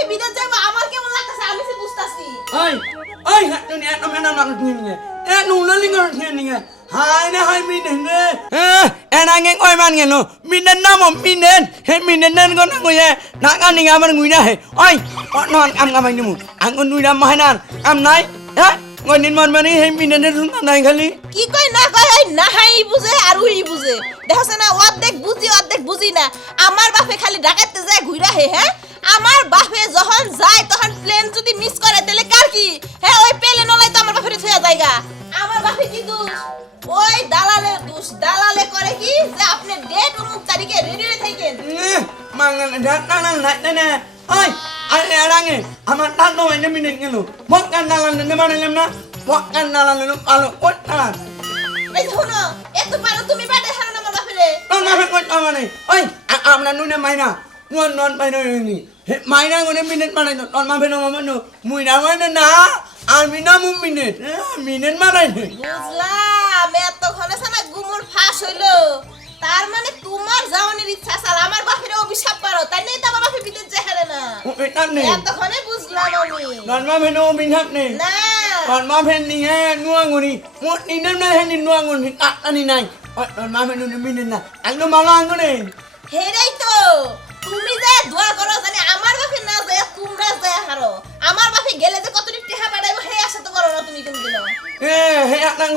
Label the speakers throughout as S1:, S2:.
S1: বাপে বিদেশ যাইবো আমার কেমন লাগতেছে আমি সে বুঝতাছি
S2: ôi, nó nè, nó mẹ nó nó thiên nè. Ê, nụ nó linh nó thiên nè. Hai nè, hai min nè nè. Ê, ê, nàng nghe ôi man nghe nó. Min nè nó mà min nè. Hết min nè nè con nó ngồi nè. Nàng ăn đi ngắm ăn ngồi nè. Ôi, min nè nè xuống tận này খালি।
S1: কি কই না কই এই নাহাই বুঝে আর we বুঝে দেখছ না অর্ধেক বুঝি অর্ধেক বুঝি না। আমার বাপে খালি ঢাকাতে যায় ঘুরা হে হ্যাঁ? আমার বাপে যখন যায় তখন প্লেন যদি মিস করে তাহলে কার কি? হ্যাঁ ওই প্লেন ওলাই তো আমার বাপের থুয়া জায়গা আমার বাপে কি দোষ? ওই দালালের দোষ। দালালে করে কি? যে আপনি ডেট অমুক তারিখে রেডি থাকেন।
S2: Ê, mà nàng nàng nàng lại đây căn nàng là nè mà nè làm na. Một căn nàng là nè alo. Ôi, nàng.
S1: এই শোনো এত পারো তুমি বাটে হারানো আমার বাপেরে
S2: mày nè ngon nè min nè mà này. Con ma phải nó mà nó. Mùi nào ngon nè na. À min na mu min nè. Min nè mà này.
S1: বুঝলাম এতক্ষণে সানা গুমুর ফাঁস হইল তার মানে তোমার যাওয়ানোর ইচ্ছা আছে আর আমার বাপের অভিশাপ করো তাই নেই তো আমার বাপের বিদেশ যেখানে না
S2: nè.
S1: এতক্ষণে বুঝলাম আমি
S2: nó min hấp nè.
S1: না
S2: thì tắt anh đi này. Ôi, con ma phải nuôi min nè nè. Anh nó mà lan cái này.
S1: হেরাই তো তুমি যে দোয়া করো জানি আমার বাপে না যায় তোমরা যায় হারো আমার বাপে গেলে যে কতটি টেহা পাঠাইবো হে আশা তো করো না তুমি কিন্তু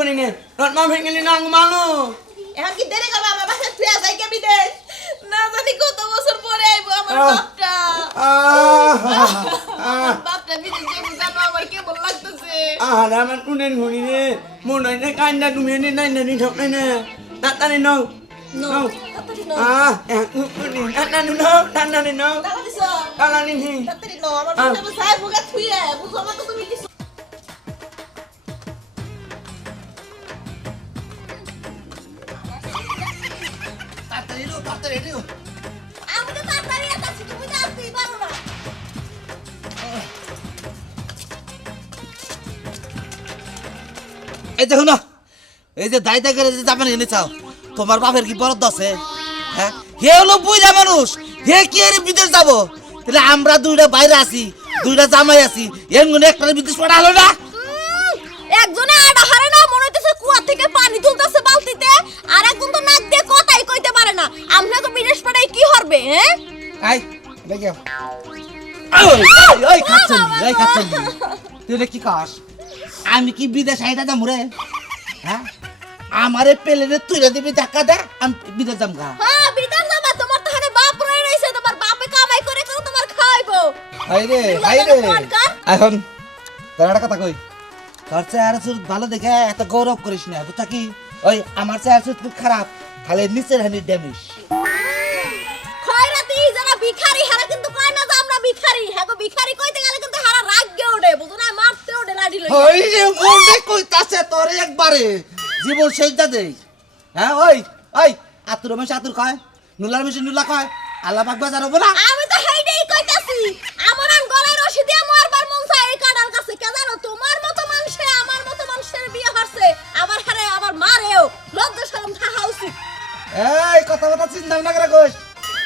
S2: đi nè. Con ma phải nghe nàng mà nó.
S1: এখন কি দেরি করবে আমার তুই যাই কে বিদেশ না জানি কত বছর পরে আইবো আমার
S2: আহ।
S1: বাপটা
S2: Ah. Ah.
S1: বাপটা বিদেশ যাব জানো আমার কেমন লাগতেছে
S2: này đi thọc đây nè. Đặt ra đây đâu.
S1: No,
S2: Đâu.
S1: তাড়াতাড়ি no.
S2: Ừ, đi. Đặt ra đi đâu. Đặt ra đi đâu.
S1: তাড়াতাড়ি so.
S2: Đặt ra đi thì.
S1: তাড়াতাড়ি নো, আমার
S2: আহ।
S1: বুঝে বুঝায় বুকে থুইয়ে, বুঝো না তো তুমি কিছু। আমি তো তাড়াতাড়ি আসছি, তুমি তো আসতেই পারো না।
S3: এই দেখো না এই যে দায়িত্ব করে যে জাপান এনে চাও তোমার বাপের কি বরদ আছে? হ্যাঁ? হে হলো বুঝা মানুষ হে কি এর বিদেশ যাব? তাহলে আমরা দুইটা বাইরে আছি দুইটা জামাই আছি এর মনে একটা বিদেশ পড়া হলো না
S4: একজনে আডা হারে না মনে হইতেছে কুয়া থেকে পানি তুলতেছে বালতিতে আর একজন তো নাক দিয়ে কথাই কইতে পারে না। আপনাকে বিদেশ পাঠাই কি হবে হ্যাঁ?
S3: আই দেখে ওই খাচ্ছেন ওই খাচ্ছেন তুই কি কাস আমি কি বিদেশ আইটা যাম রে? হ্যাঁ? আমারে পেলেনে তুইরা দিবি ধাক্কা দে আমি বিদেশ যাম গা।
S4: হ্যাঁ বিদেশ যাবা তোমার তো হারে বাপ রয়ে রইছে তোমার বাপে কামাই করে কেউ তোমার খাওয়াইবো।
S3: হাই রে হাই রে। এখন তোর একটা কথা কই। তোর চেহারা সুর ভালো দেখে এত গৌরব করিস না বুঝছা কি? ওই আমার চেহারা সুর খুব খারাপ খালি নিচের হানি ড্যামেজ।
S4: খয়রাতি যারা ভিখারি হারা কিন্তু কয় না যে আমরা ভিখারি? হ্যাঁ গো ভিখারি কইতে গেলে কিন্তু হারা রাগগে ওঠে বুঝো না মারতে ওঠে লাঠি লইয়া।
S3: ওই রে মনে কইতাছে তোর একবারে জীবন দেই। হ্যাঁ ওই ওই আতুর রমেশ আতুর কয় নুলার মেশে নুলা কয় আল্লাহ পাক বাজার হব না?
S4: এই
S3: কথা কথা চিন্তা ভাবনা করে কইস।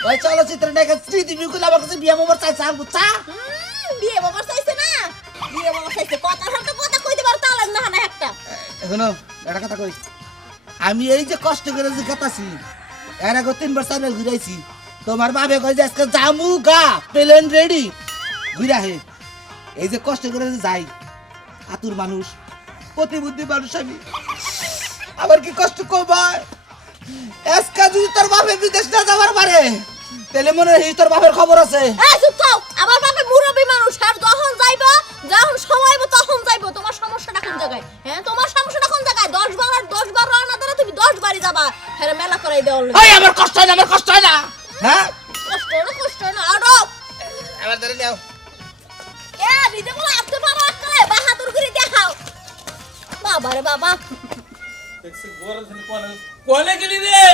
S3: ওই চলচ্চিত্র দেখে স্মৃতি বিকুল আমার কাছে বিয়ে মোমর চাইছে আর বুঝছা
S4: বিয়ে বাবার চাইছে না? বিয়ে বাবার চাইছে কথা হয়তো কথা কইতে পারো তাহলে না না একটা।
S3: এখনও একটা কথা কই আমি এই যে কষ্ট করে যে গেতাছি এর আগে তিনবার চারবার ঘুরাইছি তোমার বাবে কই যে আজকে জামু গা প্লেন রেডি। ঘুরা হে এই যে কষ্ট করে যে যাই আতুর মানুষ প্রতিবুদ্ধি মানুষ আমি। আবার কি কষ্ট কমায়? আজকে যদি তোর বাপে বিদেশ না যাবার পারে তাহলে মনে হয় তোর বাপের খবর আছে।
S4: এই চুপ থাও আমার বাপে মুরব্বী মানুষ আর যখন যাইবো যখন সময় হইবো তখন যাইবো। তোমার সমস্যাটা কোন জায়গায়? হ্যাঁ তোমার সমস্যাটা কোন জায়গায়? দশ বার আর দশ বার রওনা ধরে তুমি দশ বারই যাবা। হ্যাঁ মেলা করাই দেওয়ার লগে।
S3: এই আমার কষ্ট হয় না আমার কষ্ট হয় না। হ্যাঁ?
S4: কষ্ট না কষ্ট না আরও
S3: আমার ধরে নাও।
S4: এ নিজে বলে আসতে পারো আজকালে বাহাদুর করে দেখাও। বাবা রে বাবা।
S5: কলে গেলি রে?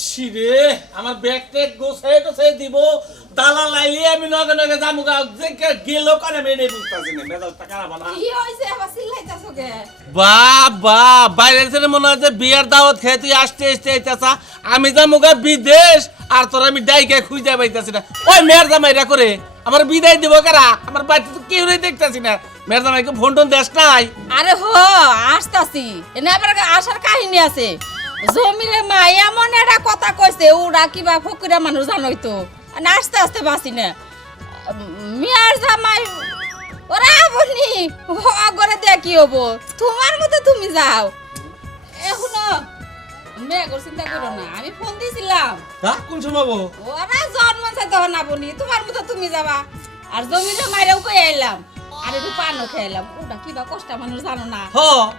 S5: শিরে আমার ব্যাগ ট্যাগ গোছাই টোছাই দিব। দালা লাইলি আমি নগে নগে যামু গা। যে গেল কানে আমি বুঝতাছি না মেজাজ টাকা না
S1: কি হইছে? আবার চিল্লাইতাছো কে?
S5: বা বা বাইরের ছেলে মনে হয় যে বিয়ের দাওয়াত খেয়ে তুই আসতে আসতে আইতাছা। আমি গা বিদেশ আর তোর আমি ডাইকে খুঁজে পাইতাছি না। ওই মেয়ের জামাইরা করে। আমার বিদায় দিব কারা? আমার বাড়িতে তো কেউ দেখতেছি না। ম্যাডাম একটু ফোন টোন দেশ নাই।
S6: আরে হ, আসতাছি। এনে আবার আসার কাহিনী আছে। জমিরে মা, এমন একটা কথা কইছে ওরা কিবা ফকিরা মানুষ জানোই তো। আর আস্তে আস্তে বাঁচি না। মিয়ার জামাই, ওরা বলি অগরে দেয়া কি হব। তোমার মতো তুমি যাও। চিন্তা করো না আমি ফোন দিয়েছিলাম
S5: হ্যাঁ কোন শোনাবো?
S6: ওরা জন্ম চাইতে না বনি তোমার মতো তুমি যাবা। আর জমিরে মাইরেও কই আইলাম আর একটু পানও খেলাম ওটা কিবা কষ্ট মানুষ জানো না।
S5: হ।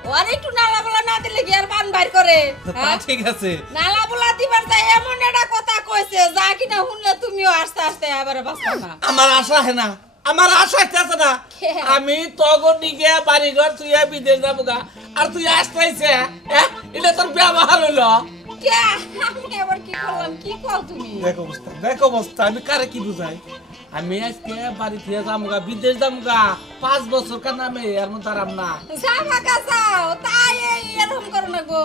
S6: ওর একটু নালা বলা না দিলে কি আর পান বাইর করে?
S5: তা
S6: হ্যাঁ?
S5: ঠিক আছে।
S6: নালা বলা দিবার যাই এমন একটা কথা কইছে যা কিনা শুনলে তুমিও আস্তে আস্তে এবারে বাঁচবা না।
S5: আমার আশা হে না আমার আশা আছে না আমি নিগে বাড়ি ঘর তুই বিদেশ যাব গা। আর তুই আসতেছে হ্যাঁ? এটা তোর ব্যবহার হলো।
S6: কে? আমি এবার কি করলাম? কি কও তুমি?
S5: দেখ অবস্থা দেখ অবস্থা আমি কারে কি বুঝাই? আমি আজকে বাড়ি থেকে যামগা বিদেশ যামগা পাঁচ বছর কার নামে এর মধ্যে আরাম না।
S6: যাবা গাছাও তাই এরকম করো না গো।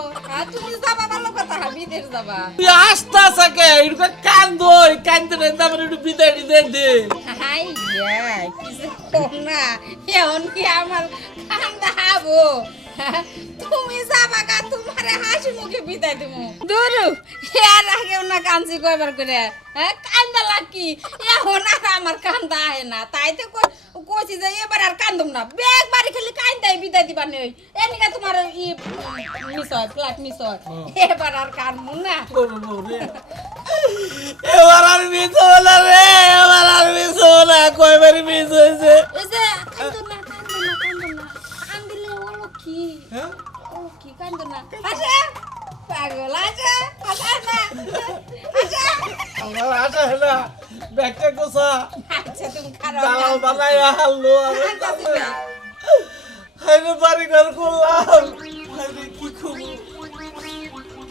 S6: তুমি যাবা ভালো কথা বিদেশ যাবা।
S5: তুই আসতে থাকে এরকম কান্দই কান্দে রে তারপরে একটু বিদায় দিয়ে দে।
S6: হাই কি যে না কি আমার কান্দা হাবো তুমি যাবা গা তোমারে হাসি মুখে বিদায় দেবো দূরু এর আগেও না কাঞ্চি কয়বার করে। হ্যাঁ কান্দা লাকি এখন আর আমার কান্দা আহে না। তাই তো কই- কইছি যে এবার আর কান্দুম না। বেগ বাড়ি খালি কান্দাই বিদায় দিবা নেই এনিকা তোমার ই মিস হয় ফ্ল্যাট মিস হয়। এবার আর কান্দমু না।
S5: এবার আর মিস হলো রে এবার আর মিস হলো কয়বার মিস হয়েছে?
S6: এই যে কান্দো না।
S5: হ্যাঁ?
S6: ও কি কান্দো না আসে পাগল আসে আসে না। আসে।
S5: আমার আশা হলো ব্যাগটা গোসা
S6: আচ্ছা তুমি খারাপ
S5: দালাল বানাইয়া হারলো আমি বাড়ি ঘর করলাম। আরে কি খুব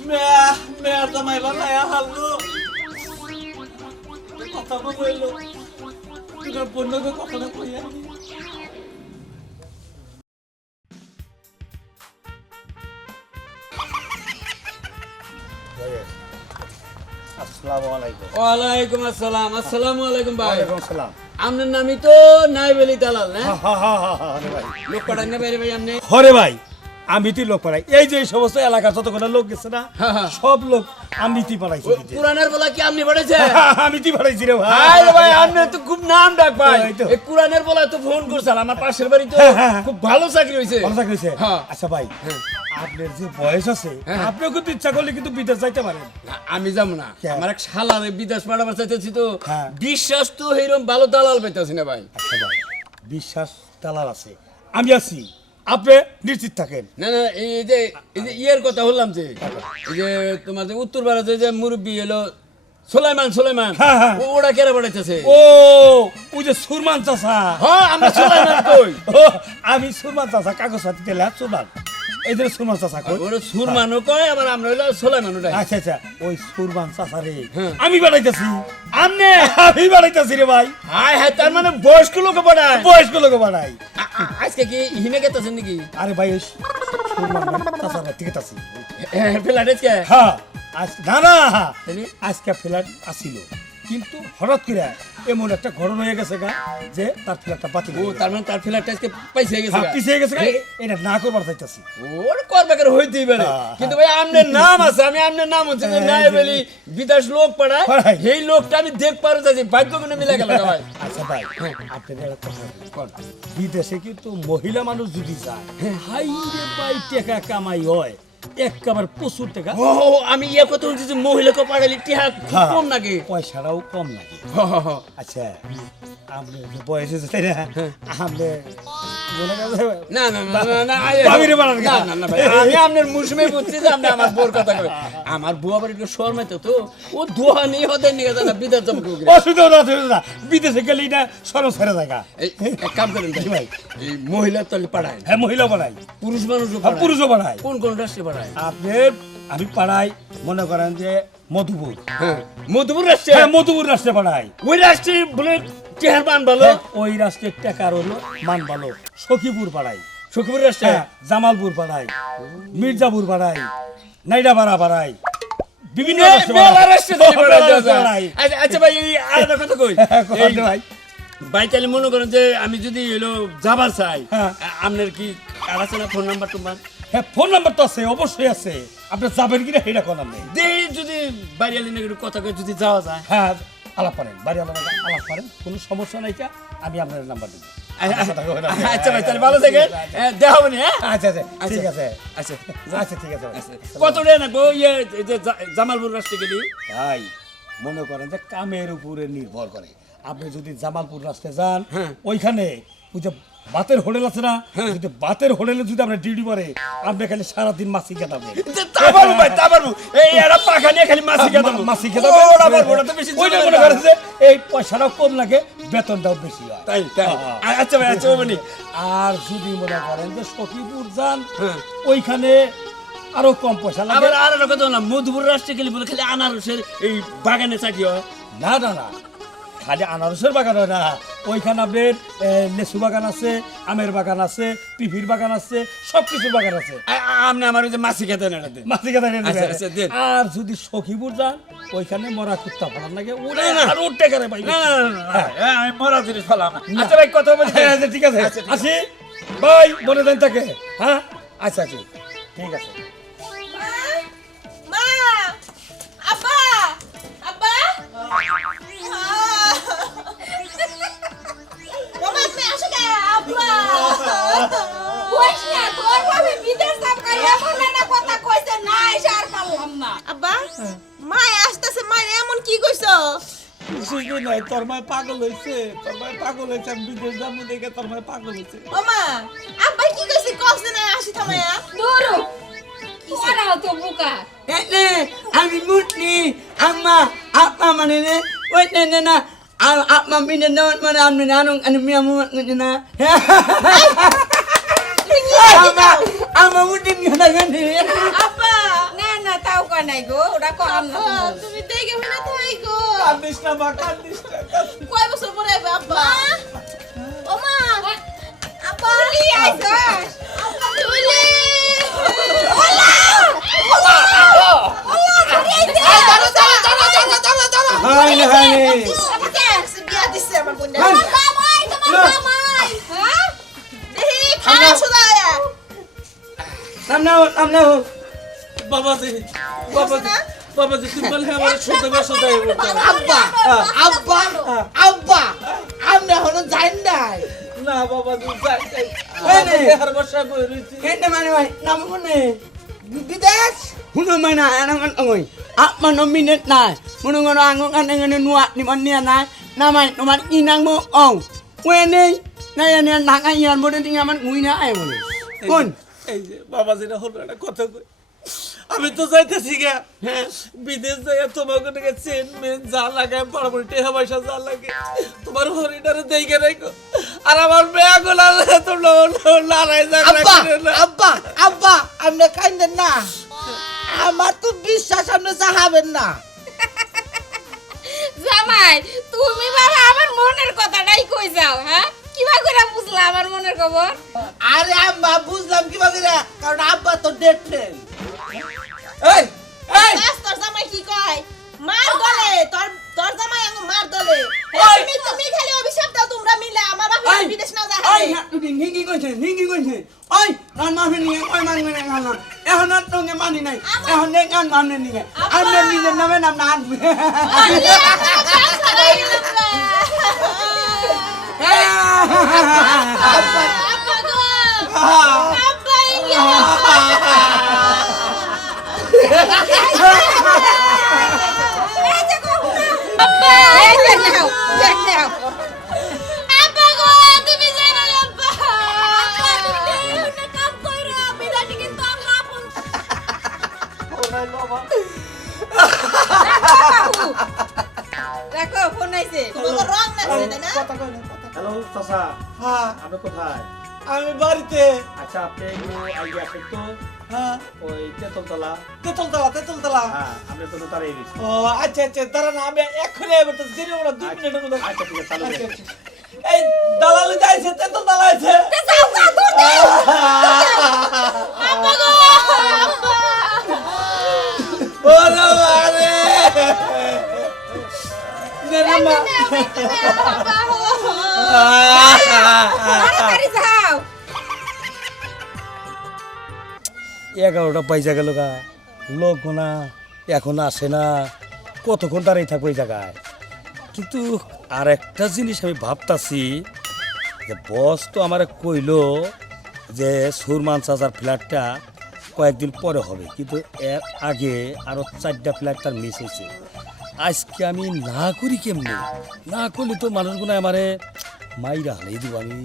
S5: মেয়া মেয়া জামাই বানাইয়া হারলো কথা বলল। তোর বন্ধুকে কথাটা কইয়া
S7: ওয়ালাইকুম আসসালাম। আসসালামু আলাইকুম ভাই।
S8: আসসালাম।
S7: আপনার নামই তো নাইবেলি দালাল না?
S8: হা হা হা হা আরে ভাই।
S7: লোক পাঠান না বাইরে ভাই আপনি?
S9: হরে ভাই আমি লোক পাড়াই এই যে সমস্ত এলাকা যতক্ষণ লোক গেছে না
S7: হ্যাঁ, হ্যাঁ।
S9: সব লোক আমি তুই পাঠাইছি
S7: বলা কি আপনি পড়েছে
S9: আমি তুই রে ভাই।
S7: ভাই আপনি তো খুব নাম ডাক ভাই। এই কুরানের বলা তো ফোন আমার পাশের বাড়ি তো
S9: হ্যাঁ, হ্যাঁ।
S7: খুব ভালো চাকরি হয়েছে
S9: ভালো চাকরি হয়েছে?
S7: হ্যাঁ।
S9: আচ্ছা ভাই আপনার যে বয়স আছে
S7: হ্যাঁ।
S9: আপনিও কিন্তু ইচ্ছা করলে কিন্তু বিদেশ যাইতে পারেন।
S7: আমি যাব না। আমার এক শালারে বিদেশ পাঠাবার চাইতেছি তো।
S9: হ্যাঁ।
S7: বিশ্বাস তো ভালো দালাল পাইতেছি না ভাই।
S9: আচ্ছা বিশ্বাস দালাল আছে। আমি আছি। আপনি নিশ্চিত থাকেন।
S7: না না এই যে এই যে ইয়ের কথা বললাম যে এই যে তোমার যে উত্তর ভারতে যে মুরব্বী এলো সোলাইমান সোলাইমান
S9: হ্যাঁ।
S7: ওরা কেরা পাঠাইতেছে?
S9: ও ওই যে সুরমান চাষা
S7: হ্যাঁ আমরা সোলাইমান কই?
S9: আমি সুরমান চাষা কাগজ হাতে দিলে সুরমান যে সুরমান চাষা কই?
S7: ওরা সুরমানও কয় আবার আমরা হইল সোলাইমানও ডাকি।
S9: আচ্ছা আচ্ছা ওই সুরমান চাষা রে।
S7: হ্যাঁ।
S9: আমি বাড়াইতেছি
S7: আমনে?
S9: আমি বাড়াইতেছি রে ভাই।
S7: হায় হায় তার মানে বয়স্ক লোক পাঠায়
S9: বয়স্ক লোক বাড়াই
S7: আজকে কি হিনে গেতেছেন নাকি?
S9: আরে ভাই সুরমান চাষা ভাই ঠিক আছে
S7: ফেলাট আজকে?
S9: হ্যাঁ আজ না না
S7: তাইলে?
S9: আজকে ফ্ল্যাট আসিল কিন্তু হঠাৎ করে এমন একটা ঘটনা হয়ে গেছে গা যে তার ফ্ল্যাটটা বাতিল
S7: ও তার মানে তার ফেলাট আজকে পয়সা গেছে
S9: হ্যাঁ,
S7: গা।
S9: পিছিয়ে গেছে গা, এটা না করবার চাইতেছি
S7: ওর করবেকার হইতেই পারে
S9: হ্যাঁ,
S7: কিন্তু ভাই আপনার নাম আছে আমি আপনার নাম হচ্ছে যে
S9: হ্যাঁ,
S7: নাই বলি বিদেশ লোক পাঠায়। এই লোকটা আমি দেখ পারো যাচ্ছি ভাগ্য কোনো মিলে গেল ভাই
S9: আচ্ছা ভাই আপনাদের একটা কথা বলি। বিদেশে কিন্তু মহিলা মানুষ যদি যায় হাই রে ভাই টাকা কামাই হয় একেবারে প্রচুর টাকা।
S7: ও আমি ইয়ে কথা বলছি যে মহিলাকে টিহা
S9: হ্যাঁ।
S7: কম নাকি
S9: পয়সাটাও কম লাগে। আচ্ছা বয়স হয়েছে তাই না? আপনি মনে করছে
S7: না না না না না আয়-
S9: ভাবিরে বানান
S7: না না না ভাই আমি আপনার মুসমে বুঝছি যে আপনি আমার বোর কথা কই আমার বুয়া বাড়ির শর্মাইতে তো ও দোয়া নিয়ে হতে নিয়ে গেছে না বিদেশ চমকে
S9: অসুবিধা না অসুবিধা বিদেশে গেলেই না সরম ছেড়ে জায়গা
S7: এক কাম করেন ভাই
S9: ভাই।
S7: এই মহিলা তলে পাঠায়
S9: হ্যাঁ মহিলা বানাই
S7: পুরুষ মানুষও
S9: আর
S7: পাঠায়
S9: পুরুষও বানাই
S7: কোন কোন রাষ্ট্রে
S9: আপনার আমি পাড়াই মনে করেন যে মধুপুর।
S7: হ্যাঁ মধুপুর রাষ্ট্রে
S9: হ্যাঁ মধুপুর রাষ্ট্রে পাড়াই
S7: ওই রাষ্ট্রে বলে চেহার মান ভালো?
S9: হ্যাঁ, ওই রাষ্ট্রের টাকার হলো মান ভালো। সখীপুর পাড়াই
S7: সখীপুর রাষ্ট্রে
S9: হ্যাঁ জামালপুর পাড়াই মির্জাপুর পাড়াই নাইডাপাড়া পাড়াই বিভিন্ন।
S7: আচ্ছা আচ্ছা ভাই এই আরেকটা কথা কই?
S9: হ্যাঁ, ভাই। ভাই তাহলে মনে করেন যে আমি যদি এলো যাবার চাই
S2: হ্যাঁ।
S9: আপনার কি আর আছে না ফোন নাম্বার টুম্বার?
S2: হ্যাঁ ফোন নাম্বার তো আছে অবশ্যই আছে। আপনি যাবেন কিনা সেটা নেই।
S9: দেই যদি একটু কথা কয়ে যদি যাওয়া যায়।
S2: হ্যাঁ আলাপ বাড়ি আলাদা আলাপ করেন কোনো সমস্যা নাই কা আমি আপনার নাম্বার দেবো।
S9: আচ্ছা ভাই তাহলে ভালো থেকে দেখা হবে হ্যাঁ?
S2: আচ্ছা আচ্ছা ঠিক আছে।
S9: আচ্ছা
S2: আচ্ছা ঠিক আছে।
S9: কত রে না ইয়ে জামালপুর গেলি
S2: ভাই মনে করেন যে কামের উপরে নির্ভর করে। আপনি যদি জামালপুর রাস্তায় যান ওইখানে ওই যে বাতের হোটেল আছে না যদি বাতের হোটেলে যদি আপনার ডিউটি করে আপনি খালি সারাদিন মাছি কাটাবেন
S9: তা পারব ভাই তা পারব এই এরা পাখা নিয়ে খালি মাছি খেতে
S2: মাছি
S9: খেতে
S2: খেতে
S9: ওরা পারব ওরা তো বেশি
S2: ওইটা মনে। যে এই পয়সাটাও কম লাগে বেতনটাও বেশি হয়।
S9: তাই তাই।
S2: হ্যাঁ,
S9: আচ্ছা ভাই আচ্ছা মানে
S2: আর যদি মনে করেন যে সখীপুর যান ওইখানে আরও কম পয়সা লাগে।
S9: আবার আর একটা কথা না মধুপুর রাষ্ট্রে গেলি বলে খালি আনারসের এই বাগানে চাকরি হয়।
S2: না না না। খালি আনারসের বাগান হয় না। ওইখানে আপনার লেচু বাগান আছে আমের বাগান আছে পিফির বাগান আছে সব কিছুর বাগান আছে।
S9: আপনি আমার ওই যে মাছি খেতে না দেন।
S2: মাছি কাটা নিয়ে
S9: আচ্ছা। আচ্ছা।
S2: আর যদি সখীপুর যান ওইখানে মরা কুত্তা ফলার লাগে। ওরা
S9: না।
S2: আর উঠতে করে পাই
S9: না, না, হ্যাঁ, আমি মরা জিনিস ফেলাম। আচ্ছা ভাই কথা বলছি।
S2: হ্যাঁ, আচ্ছা, ঠিক আছে। আসি? ভাই মনে দেন তাকে। হ্যাঁ? আচ্ছা আচ্ছা। ঠিক আছে।
S6: এমন
S1: কি কইছো
S5: কিছুই নাই তোর মায় পাগল হয়েছে তোর মায় পাগল হয়েছে আমি বিদেশ যাব দেখে তোর মায় পাগল হয়েছে
S1: ও মা আব্বা কি কইছে কইছে না আসি থামায়া
S6: দূরু ওরাও তো বুকা
S2: নে আমি মুটনি আম্মা আপা মানে নে ওই নে নে না আর আপা মিনে না মানে আমি নানুং আমি মিয়া mu না আম্মা আম্মা মুটনি না গানি
S1: আব্বা
S6: না না তাও কয় নাই গো ওরা করাম না।
S1: তুমি দেখে মনে থাই গো।
S5: কান্দিস না মা কান্দিস না না।
S1: কয় বছর পরে আব্বা? ও মা। আব্বা।
S6: তুলি আইছস
S1: আব্বা তুলি।
S2: হাই না হাই
S1: বিয়া দিছে আমার
S2: হাই।
S1: জামাই তোমার জামাই
S6: হ্যাঁ
S1: দেখি খানা সুদায়া
S2: সামনে সামনে
S5: বাবাজি বাবাজি বাবাজি তুমি বলে আমার শুনতে বেশ শুনতে
S3: আব্বা আব্বা আব্বা আমরা হলো যাই নাই
S5: না বাবাজি যাই যাই
S2: নে।
S5: দেহার বসা বই রইছি
S2: কেটে মানে ভাই নাম কোনে
S3: বিদেশ
S2: minute na. Muno ngono angon kan ngene nuak ni man nia na. Namai no man inang mo ong. Wene na ya ne na kan yan mo tinga man ngui na ai mo. Kon.
S5: এই যে বাবাজিরা হলো একটা কথা কই আমি তো যাইতেছি গে বিদেশ যাই তোমাকে থেকে চেন মেন যা লাগে বড় বড় টেহা পয়সা যা লাগে। তোমার হরিটারে দেইগে রাখো আর আমার মেয়া গোলা তো লড়াই
S3: আব্বা
S5: ঝগড়া
S3: আব্বা আব্বা আপনি কান্দেন না। আমার তো বিশ্বাস আপনি চাহাবেন না।
S6: জামাই তুমি বাবা আমার মনের কথাটাই কই যাও হ্যাঁ? কিবা করে বুঝলা আমার মনের খবর?
S3: আরে আম্মা বুঝলাম কীভাবে রে কারণ আব্বা তো ডেট ফ্রেন্ড
S2: Ei!
S1: বাস তোর জামাই কি কয় মার দলে তোর তোর জামাই আঙ্গু মার দলে
S2: ওই!
S1: তুমি তুমি খালি অভিশাপ দাও তোমরা মিলে আমার
S2: Ai!
S1: বিদেশ না যায়.
S2: Ai, nan ma hin ni, oi man ngene kan na. Eh han na tong man ni nai. Eh han ne kan man ni ni. Am ne ni ne na me nam nan.
S1: আব্বা গো আব্বা ইয়া
S6: আব্বা এই দেখ phone আইছে।
S1: রং না?
S9: Hello চাচা।
S3: হ্যাঁ।
S9: আপনি কোথায়?
S5: আমি বাড়িতে।
S9: আচ্ছা আপনি একটু আইডিয়া আসেন তো।
S5: হ্যাঁ।
S9: ওই তেতলতলা।
S5: তেতুলতলা তেতুলতলা।
S9: হ্যাঁ আপনি তো তারাই দিচ্ছি
S5: ও আচ্ছা আচ্ছা তারা না আমি এক্ষুনি এবার তো দেরি আমরা দুই মিনিটের মধ্যে।
S9: আচ্ছা ঠিক আছে চালু
S5: আচ্ছা। আচ্ছা। এই দালালি যাইছে আছে ওরে নে মা।
S9: এগারোটা পয়সা গেল গা। লোক না এখন আসে না। কতক্ষণ দাঁড়িয়ে থাকব এই জায়গায়? কিন্তু আর একটা জিনিস আমি ভাবতাছি, যে বস তো আমার কইলো যে সুরমান চাচার ফ্ল্যাটটা কয়েকদিন পরে হবে। কিন্তু এর আগে আরও চারটা ফ্ল্যাট তার মিস হয়েছে। আজকে আমি না করি কেমনি? না করলে তো মানুষগুলো আমারে মাইরা হালাই দিব আমি।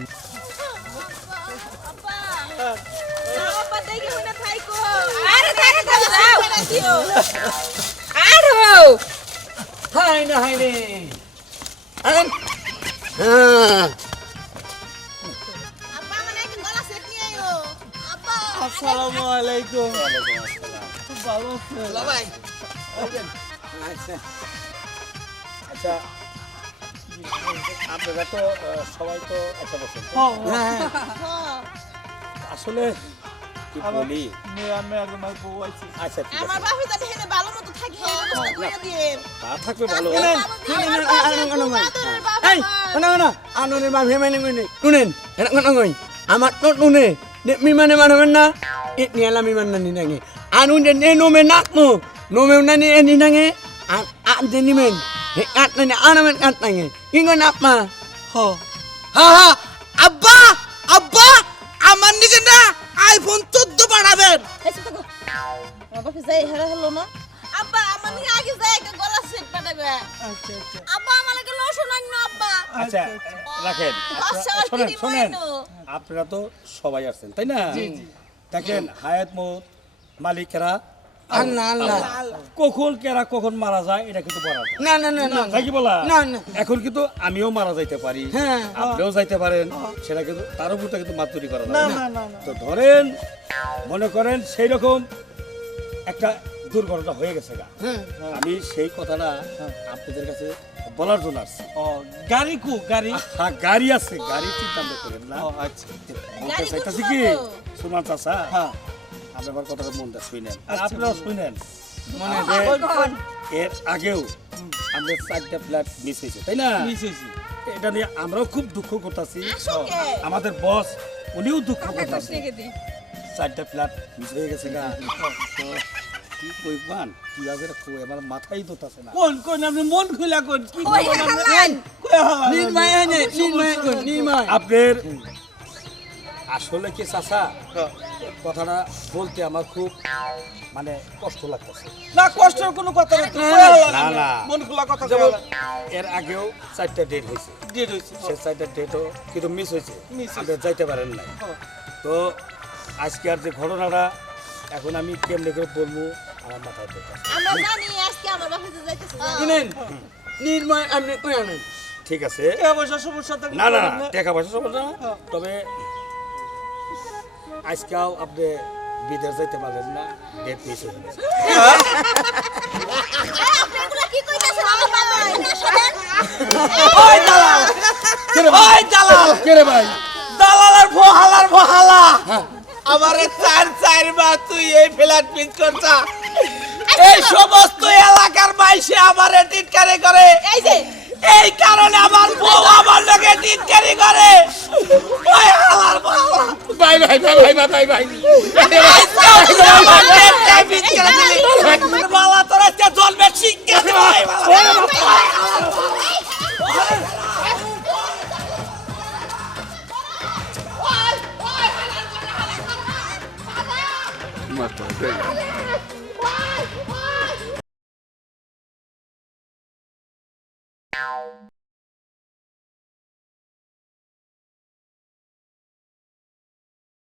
S1: সেট নিয়ে আইও আব্বা
S5: আসসালামু আলাইকুম ভালো?
S2: আচ্ছা
S9: আপনারা সবাই তো একটা আসলে কি বলি
S5: আমি আর আমার বউ আছি
S9: আচ্ছা ঠিক
S1: আমার বাপে জানি হেনে ভালো মতো থাকি এই ব্যবস্থা করে দিন
S9: তা থাকবে ভালো
S2: এই শুনেন কোনা কই আমার তো নুনে নে মিমানে মানবেন না এ নিয়ালা মিমান না নিনাঙ্গে আনু যে নে নোমে নাকমু নোমে না নি এ নিনাঙ্গে আন আন যে নিমেন হে কাট না আনামেন কাট নাঙ্গে কিঙ্গো নাপমা হ
S3: হা হা
S5: আচ্ছা আচ্ছা।
S4: আব্বা আমার লাগে লসুন আনো আব্বা।
S9: আচ্ছা রাখেন।
S1: আচ্ছা,
S9: আপনারা- শোনেন শোনেন। আপনারা তো সবাই আসছেন তাই না? দেখেন হায়াত মত মালিকেরা কখন কেরা কখন মারা যায় এটা কিন্তু বলা
S2: না। না না না
S9: কি বলা?
S2: না, না।
S9: এখন কিন্তু আমিও মারা যাইতে পারি।
S2: হ্যাঁ।
S9: আপনিও যাইতে পারেন। সেটা কিন্তু তার উপরটা কিন্তু মাতুরি করা
S5: না না
S9: না
S5: না না।
S9: তো ধরেন মনে করেন সেই রকম একটা দুর্ঘটনা হয়ে গেছে গা। আমি সেই কথাটা আপনাদের কাছে বলার জন্য আসছি।
S5: ও গাড়ি কু গাড়ি?
S9: হ্যাঁ গাড়ি আছে গাড়ি চিন্তা করেন না।
S5: ও আচ্ছা।
S9: বলতে চাইতেছি কি? সুমান চাচা
S5: হ্যাঁ।
S9: আপনি আমার কথাটা মন দিয়ে শুনেন। আর
S5: আচ্ছা,
S9: আপনারাও শুনেন।
S2: মনে
S9: যে এর আগেও আমাদের চারটা ফ্ল্যাট মিস হয়েছে তাই না?
S5: মিশেছি
S9: এটা নিয়ে আমরাও খুব দুঃখ করতেছি। আমাদের বস উনিও দুঃখ করতেছে। চারটা ফ্ল্যাট মিস হয়ে গেছে গা। তো কি কইবান কই আমার না।
S5: কোন কোন? আপনি মন খুলা কোন? কি
S6: ওই
S5: কোন? কই হালা
S2: নির্ময় নে নির্ময় কোন? নির্ময়।
S9: আপনার আসলে কি চাচা? কথাটা বলতে আমার খুব মানে কষ্ট লাগতেছে।
S5: না কষ্টের কোনো কথা না।
S9: না, না।
S5: মন খোলা কথা
S9: যেমন এর আগেও চারটা ডেট হয়েছে।
S5: ডেট হইছে
S9: সে চারটা ডেটও কিন্তু মিস হয়েছে।
S5: হয়েছে।
S9: আপনি যাইতে পারেন না তো আজকে আর যে ঘটনাটা এখন আমি কেমনে করে বলব? আমার মাথায় ধরতেছে
S1: আমরা জানি আজকে আমার যাইতেছে
S2: শুনেন নির্ময় আপনি কই আনেন?
S9: ঠিক আছে।
S5: টাকা পয়সা সমস্যা
S9: না না টাকা পয়সা সমস্যা না। তবে আজকেও আপনি বিদেশ যাইতে পারলেন না ডেট মিস হয়ে গেছে
S4: কি কইতাছেন? আমার বাবা না
S5: ওই দালাল! ওই দালাল!
S2: কে রে ভাই?
S5: দালালের ভোহালার ভোহালা আমারে চার চার বার তুই এই ফ্ল্যাট পিচ করছা। এই সমস্ত এলাকার মাইসে আমারে টিটকারি করে
S1: এই যে
S5: এই কারণে আমার বউ আমার লোকে টিটকারি করে ওই হালার ভোহালা
S2: ভাই ভাই ভাই ভাই ভাই ভাই
S5: আজকেও তুই আমার পেটটায় পিচ করে দিলি। বালা তোর আজকে জন্মে শিক্ষা দেওয়াই বালা।